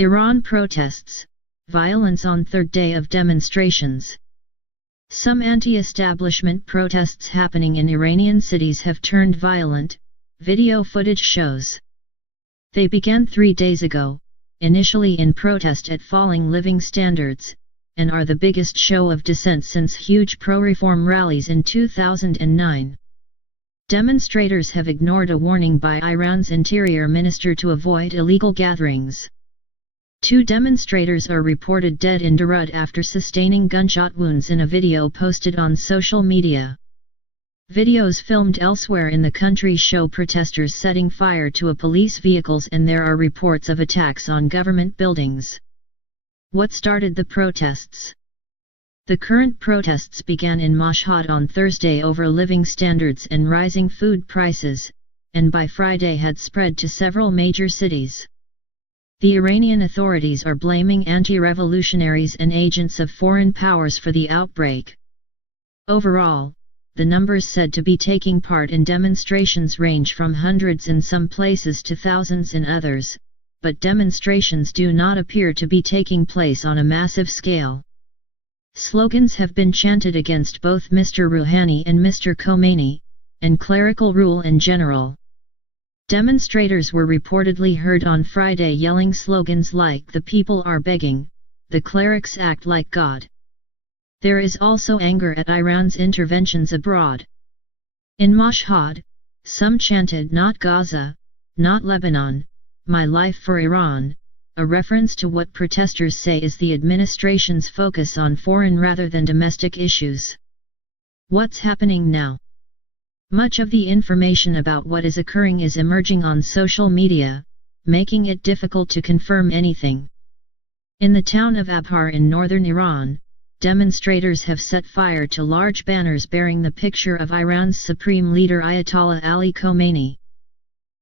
Iran protests, violence on third day of demonstrations. Some anti-establishment protests happening in Iranian cities have turned violent, video footage shows. They began 3 days ago, initially in protest at falling living standards, and are the biggest show of dissent since huge pro-reform rallies in 2009. Demonstrators have ignored a warning by Iran's interior minister to avoid illegal gatherings. 2 demonstrators are reported dead in Darude after sustaining gunshot wounds in a video posted on social media. Videos filmed elsewhere in the country show protesters setting fire to police vehicles, and there are reports of attacks on government buildings. What started the protests? The current protests began in Mashhad on Thursday over living standards and rising food prices, and by Friday had spread to several major cities. The Iranian authorities are blaming anti-revolutionaries and agents of foreign powers for the outbreak. Overall, the numbers said to be taking part in demonstrations range from hundreds in some places to thousands in others, but demonstrations do not appear to be taking place on a massive scale. Slogans have been chanted against both Mr. Rouhani and Mr. Khomeini, and clerical rule in general. Demonstrators were reportedly heard on Friday yelling slogans like "The people are begging," "The clerics act like God." There is also anger at Iran's interventions abroad. In Mashhad, some chanted "Not Gaza, not Lebanon, my life for Iran," a reference to what protesters say is the administration's focus on foreign rather than domestic issues. What's happening now? Much of the information about what is occurring is emerging on social media, making it difficult to confirm anything. In the town of Abhar in northern Iran, demonstrators have set fire to large banners bearing the picture of Iran's supreme leader Ayatollah Ali Khomeini.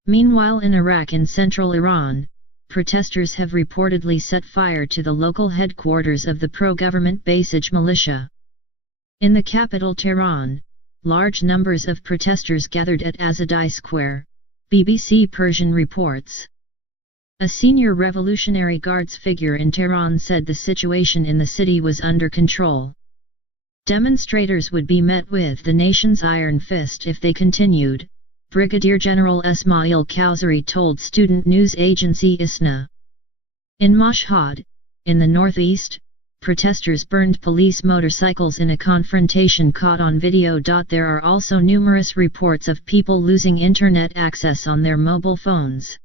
Meanwhile, in Iraq in central Iran, protesters have reportedly set fire to the local headquarters of the pro-government Basij militia. In the capital Tehran, large numbers of protesters gathered at Azadai Square, BBC Persian reports. A senior Revolutionary Guards figure in Tehran said the situation in the city was under control. Demonstrators would be met with the nation's iron fist if they continued, Brigadier General Esmail Kausari told student news agency ISNA. In Mashhad, in the northeast, protesters burned police motorcycles in a confrontation caught on video. There are also numerous reports of people losing internet access on their mobile phones.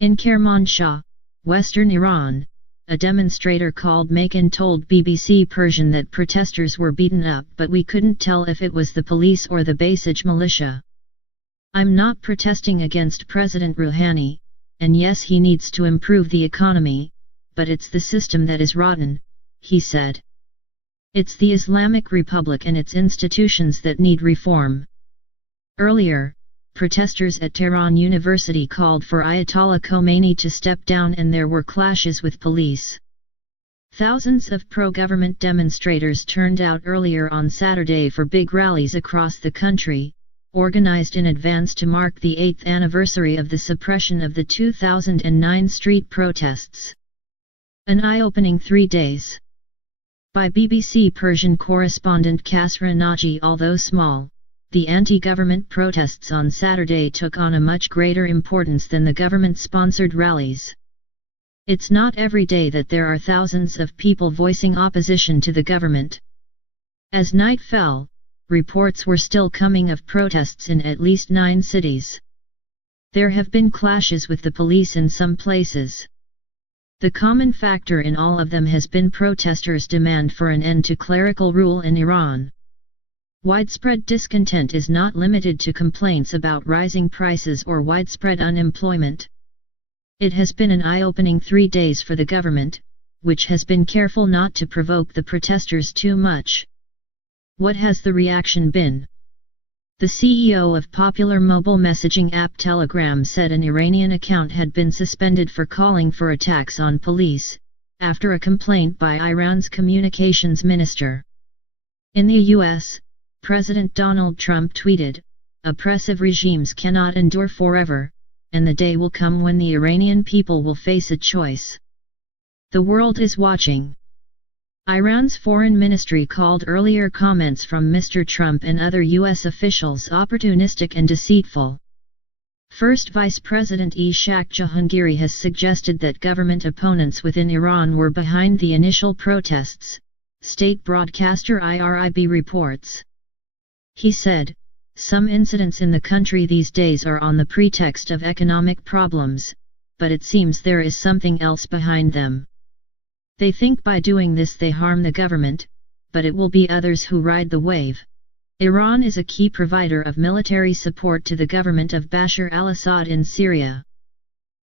In Kermanshah, western Iran, a demonstrator called Makin told BBC Persian that protesters were beaten up, but we couldn't tell if it was the police or the Basij militia. "I'm not protesting against President Rouhani, and yes, he needs to improve the economy, but it's the system that is rotten," he said. "It's the Islamic Republic and its institutions that need reform." Earlier, protesters at Tehran University called for Ayatollah Khomeini to step down, and there were clashes with police. Thousands of pro-government demonstrators turned out earlier on Saturday for big rallies across the country, organized in advance to mark the 8th anniversary of the suppression of the 2009 street protests. An eye-opening 3 days. By BBC Persian correspondent Kasra Naji. Although small, the anti-government protests on Saturday took on a much greater importance than the government-sponsored rallies. It's not every day that there are thousands of people voicing opposition to the government. As night fell, reports were still coming of protests in at least 9 cities. There have been clashes with the police in some places. The common factor in all of them has been protesters' demand for an end to clerical rule in Iran. Widespread discontent is not limited to complaints about rising prices or widespread unemployment. It has been an eye-opening 3 days for the government, which has been careful not to provoke the protesters too much. What has the reaction been? The CEO of popular mobile messaging app Telegram said an Iranian account had been suspended for calling for attacks on police, after a complaint by Iran's communications minister. In the US, President Donald Trump tweeted, "Oppressive regimes cannot endure forever, and the day will come when the Iranian people will face a choice. The world is watching. Iran's foreign ministry called earlier comments from Mr. Trump and other U.S. officials opportunistic and deceitful. First Vice President Ishaq Jahangiri has suggested that government opponents within Iran were behind the initial protests, state broadcaster IRIB reports. He said, "Some incidents in the country these days are on the pretext of economic problems, but it seems there is something else behind them. They think by doing this they harm the government, but it will be others who ride the wave." Iran is a key provider of military support to the government of Bashar al-Assad in Syria.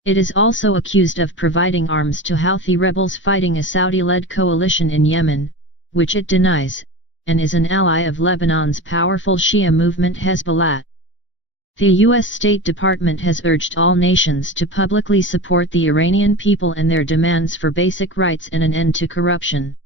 It is also accused of providing arms to Houthi rebels fighting a Saudi-led coalition in Yemen, which it denies, and is an ally of Lebanon's powerful Shia movement Hezbollah. The U.S. State Department has urged all nations to publicly support the Iranian people and their demands for basic rights and an end to corruption.